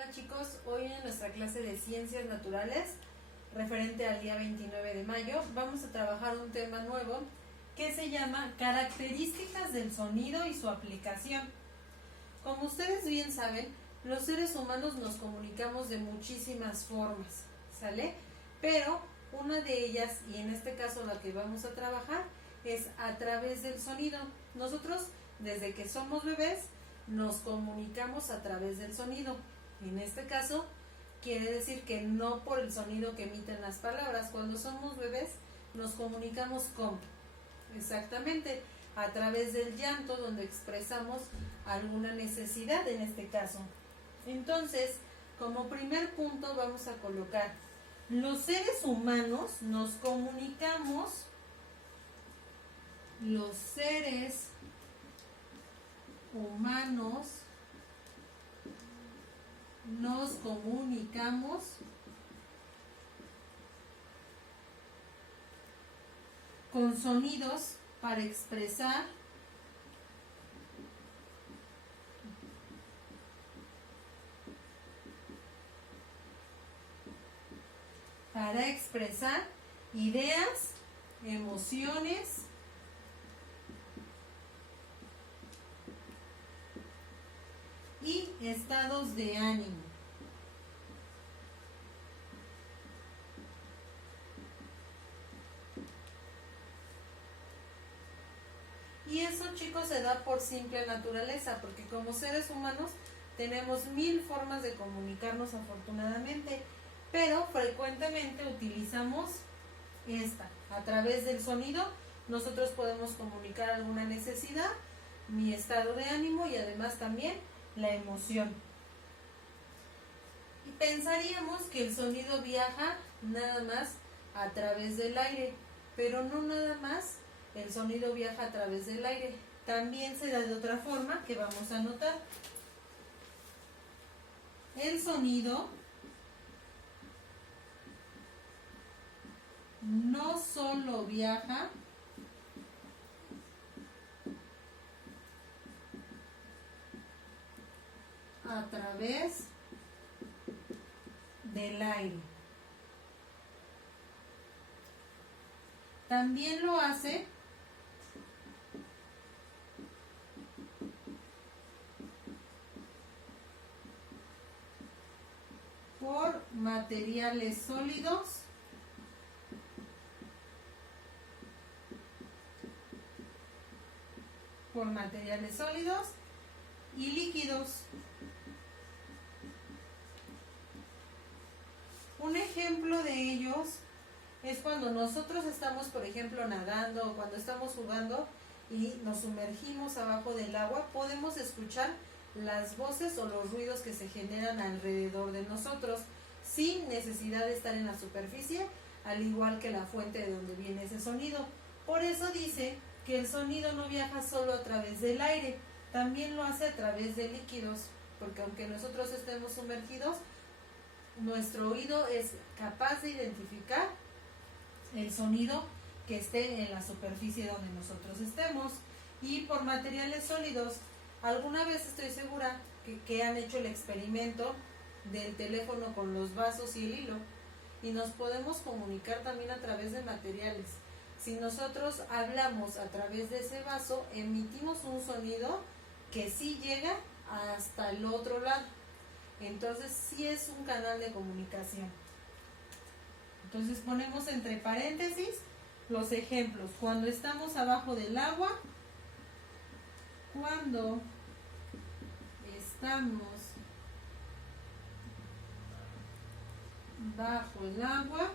Hola chicos, hoy en nuestra clase de Ciencias Naturales, referente al día 29 de mayo, vamos a trabajar un tema nuevo que se llama Características del sonido y su aplicación. Como ustedes bien saben, los seres humanos nos comunicamos de muchísimas formas, ¿sale? Pero una de ellas, y en este caso la que vamos a trabajar, es a través del sonido. Nosotros, desde que somos bebés, nos comunicamos a través del sonido. En este caso, quiere decir que no por el sonido que emiten las palabras. Cuando somos bebés, nos comunicamos con, exactamente, a través del llanto, donde expresamos alguna necesidad en este caso. Entonces, como primer punto vamos a colocar, los seres humanos nos comunicamos, los seres humanos nos comunicamos con sonidos para expresar ideas, emociones y estados de ánimo. Y eso, chicos, se da por simple naturaleza, porque como seres humanos tenemos 1000 formas de comunicarnos afortunadamente, pero frecuentemente utilizamos esta. A través del sonido nosotros podemos comunicar alguna necesidad, mi estado de ánimo y además también la emoción. Y pensaríamos que el sonido viaja nada más a través del aire, pero no nada más el sonido viaja a través del aire. También se da de otra forma que vamos a notar. El sonido no solo viaja a través del aire, también lo hace por materiales sólidos y líquidos. Un ejemplo de ellos es cuando nosotros estamos, por ejemplo, nadando o cuando estamos jugando y nos sumergimos abajo del agua, podemos escuchar las voces o los ruidos que se generan alrededor de nosotros sin necesidad de estar en la superficie, al igual que la fuente de donde viene ese sonido. Por eso dice que el sonido no viaja solo a través del aire, también lo hace a través de líquidos, porque aunque nosotros estemos sumergidos, nuestro oído es capaz de identificar el sonido que esté en la superficie donde nosotros estemos. Y por materiales sólidos, alguna vez estoy segura que han hecho el experimento del teléfono con los vasos y el hilo, y nos podemos comunicar también a través de materiales. Si nosotros hablamos a través de ese vaso, emitimos un sonido que sí llega hasta el otro lado. Entonces sí es un canal de comunicación. Entonces ponemos entre paréntesis los ejemplos. Cuando estamos abajo del agua, cuando estamos bajo el agua,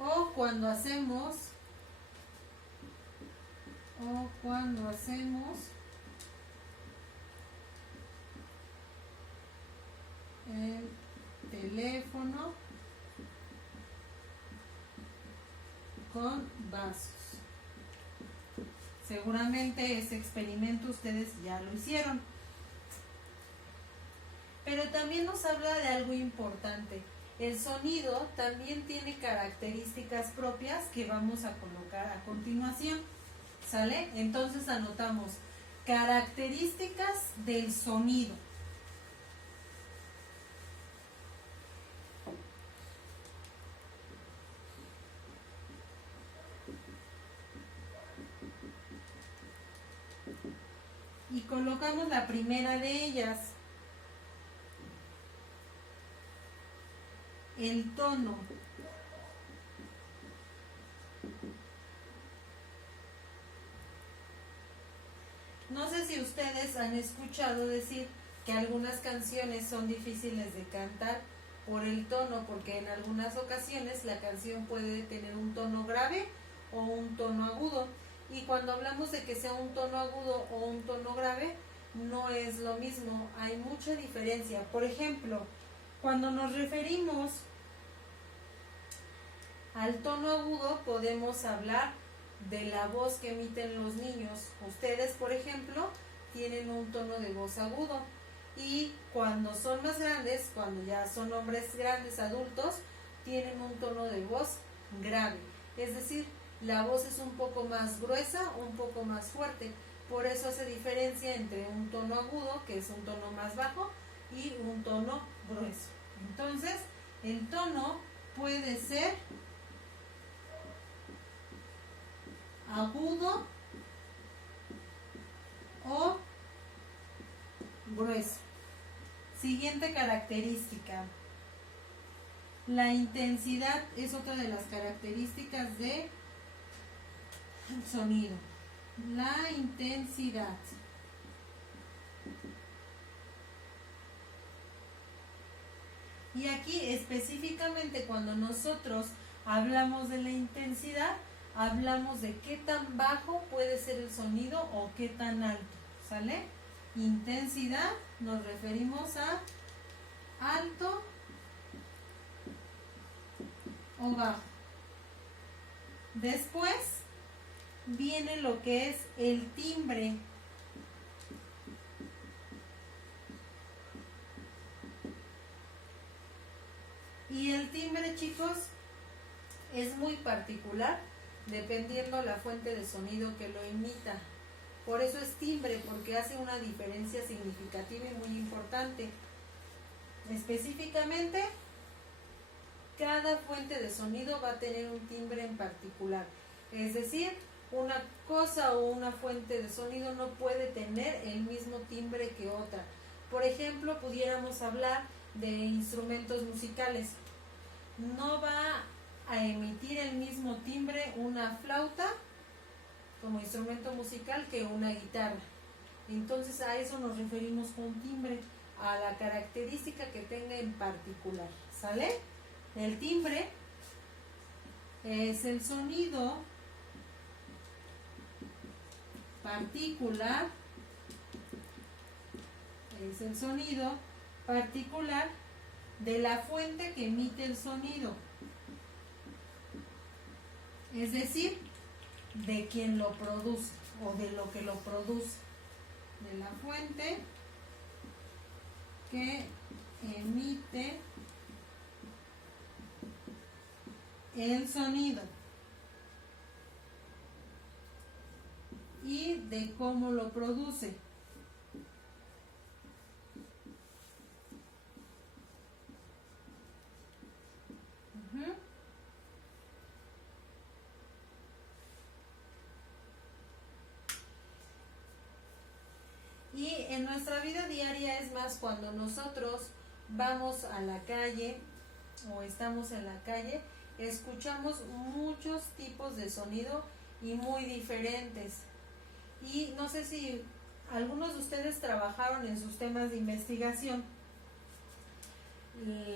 o cuando hacemos el teléfono con vasos. Seguramente ese experimento ustedes ya lo hicieron. Pero también nos habla de algo importante. El sonido también tiene características propias que vamos a colocar a continuación. ¿Sale? Entonces anotamos características del sonido. Y colocamos la primera de ellas, el tono. No sé si ustedes han escuchado decir que algunas canciones son difíciles de cantar por el tono, porque en algunas ocasiones la canción puede tener un tono grave o un tono agudo. Y cuando hablamos de que sea un tono agudo o un tono grave, no es lo mismo, hay mucha diferencia. Por ejemplo, cuando nos referimos al tono agudo, podemos hablar de la voz que emiten los niños. Ustedes, por ejemplo, tienen un tono de voz agudo. Y cuando son más grandes, cuando ya son hombres grandes, adultos, tienen un tono de voz grave. Es decir, la voz es un poco más gruesa, un poco más fuerte. Por eso hace diferencia entre un tono agudo, que es un tono más bajo, y un tono grueso. Entonces, el tono puede ser agudo o grueso. Siguiente característica. La intensidad es otra de las características de sonido. La intensidad. Y aquí específicamente cuando nosotros hablamos de la intensidad, hablamos de qué tan bajo puede ser el sonido o qué tan alto, ¿sale? Intensidad, nos referimos a alto o bajo. Después viene lo que es el timbre. Y el timbre, chicos, es muy particular dependiendo la fuente de sonido que lo imita. Por eso es timbre, porque hace una diferencia significativa y muy importante. Específicamente, cada fuente de sonido va a tener un timbre en particular. Es decir, una cosa o una fuente de sonido no puede tener el mismo timbre que otra. Por ejemplo, pudiéramos hablar de instrumentos musicales. No va a emitir el mismo timbre una flauta como instrumento musical que una guitarra. Entonces a eso nos referimos con timbre, a la característica que tenga en particular, ¿sale? El timbre es el sonido particular, de la fuente que emite el sonido, es decir, de quien lo produce o de lo que lo produce, de la fuente que emite el sonido y de cómo lo produce. Y en nuestra vida diaria, es más, cuando nosotros vamos a la calle o estamos en la calle, escuchamos muchos tipos de sonido y muy diferentes. Y no sé si algunos de ustedes trabajaron en sus temas de investigación.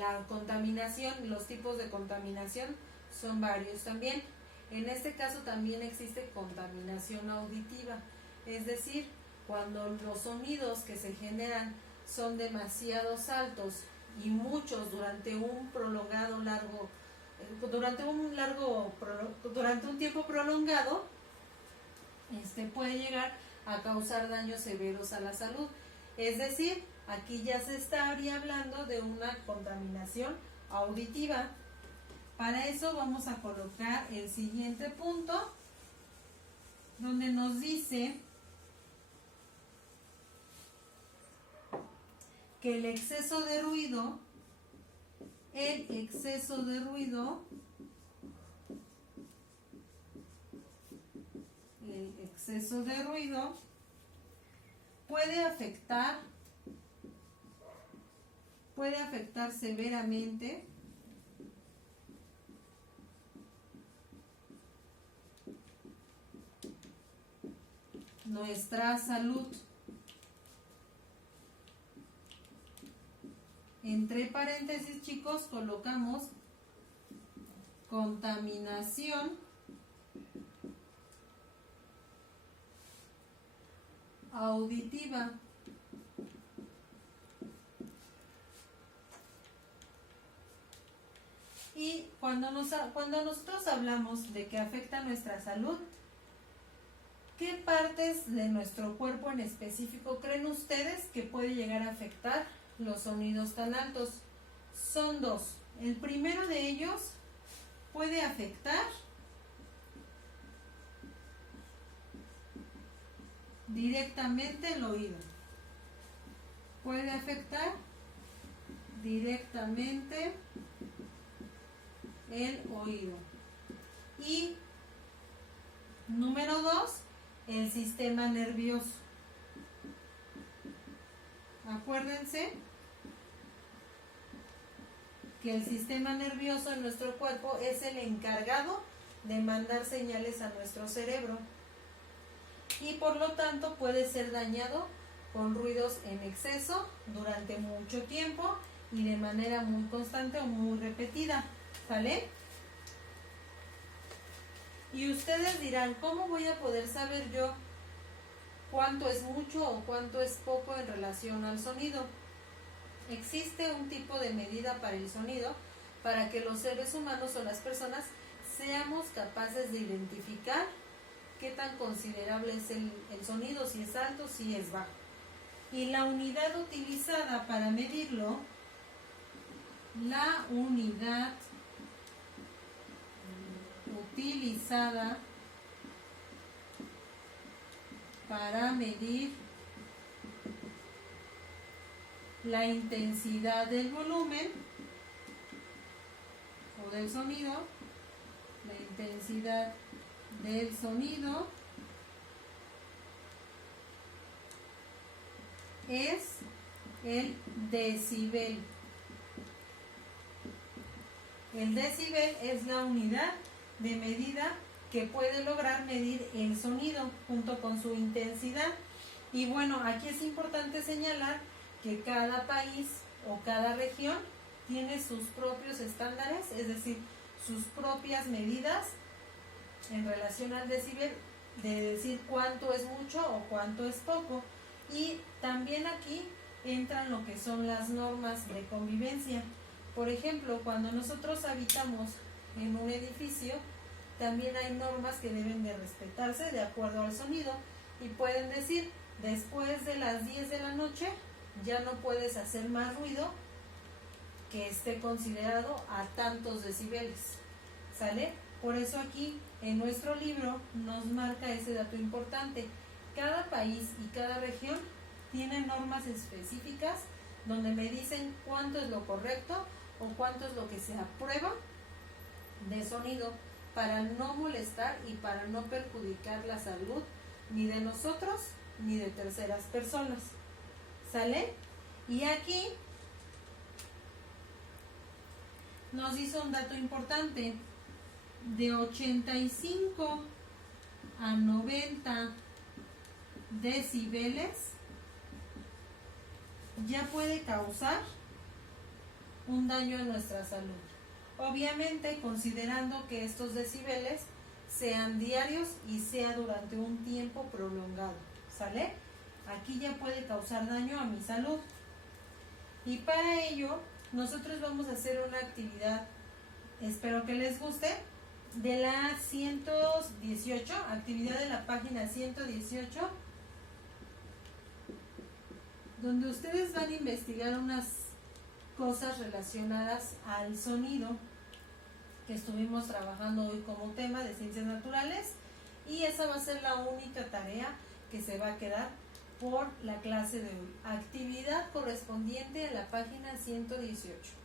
La contaminación, los tipos de contaminación son varios también. En este caso también existe contaminación auditiva, es decir, cuando los sonidos que se generan son demasiado altos y muchos durante un tiempo prolongado, puede llegar a causar daños severos a la salud. Es decir, aquí ya se estaría hablando de una contaminación auditiva. Para eso vamos a colocar el siguiente punto, donde nos dice que el exceso de ruido puede afectar severamente nuestra salud. Entre paréntesis, chicos, colocamos contaminación auditiva. Y cuando nosotros hablamos de que afecta nuestra salud, ¿qué partes de nuestro cuerpo en específico creen ustedes que puede llegar a afectar los sonidos tan altos? Son dos. El primero de ellos puede afectar directamente el oído. Puede afectar directamente el oído. Y número dos, el sistema nervioso. Acuérdense que el sistema nervioso en nuestro cuerpo es el encargado de mandar señales a nuestro cerebro y por lo tanto puede ser dañado con ruidos en exceso durante mucho tiempo y de manera muy constante o muy repetida, ¿sale? Y ustedes dirán, ¿cómo voy a poder saber yo cuánto es mucho o cuánto es poco en relación al sonido? Existe un tipo de medida para el sonido para que los seres humanos o las personas seamos capaces de identificar qué tan considerable es el sonido, si es alto, si es bajo. Y la unidad utilizada para medirlo, la unidad utilizada para medir la intensidad del volumen o del sonido, la intensidad del sonido es el decibel. El decibel es la unidad de medida que puede lograr medir el sonido junto con su intensidad. Y bueno, aquí es importante señalar que cada país o cada región tiene sus propios estándares, es decir, sus propias medidas en relación al decibel, de decir cuánto es mucho o cuánto es poco. Y también aquí entran lo que son las normas de convivencia. Por ejemplo, cuando nosotros habitamos en un edificio, también hay normas que deben de respetarse de acuerdo al sonido y pueden decir, después de las 10 de la noche ya no puedes hacer más ruido que esté considerado a tantos decibeles, ¿sale? Por eso aquí en nuestro libro nos marca ese dato importante. Cada país y cada región tiene normas específicas donde me dicen cuánto es lo correcto o cuánto es lo que se aprueba de sonido para no molestar y para no perjudicar la salud ni de nosotros ni de terceras personas, ¿sale? Y aquí nos dice un dato importante: de 85 a 90 decibeles ya puede causar un daño a nuestra salud. Obviamente considerando que estos decibeles sean diarios y sea durante un tiempo prolongado, ¿sale? Aquí ya puede causar daño a mi salud. Y para ello nosotros vamos a hacer una actividad, espero que les guste, de la 118, actividad de la página 118, donde ustedes van a investigar unas cosas relacionadas al sonido que estuvimos trabajando hoy como tema de ciencias naturales, y esa va a ser la única tarea que se va a quedar por la clase de hoy. Actividad correspondiente a la página 118.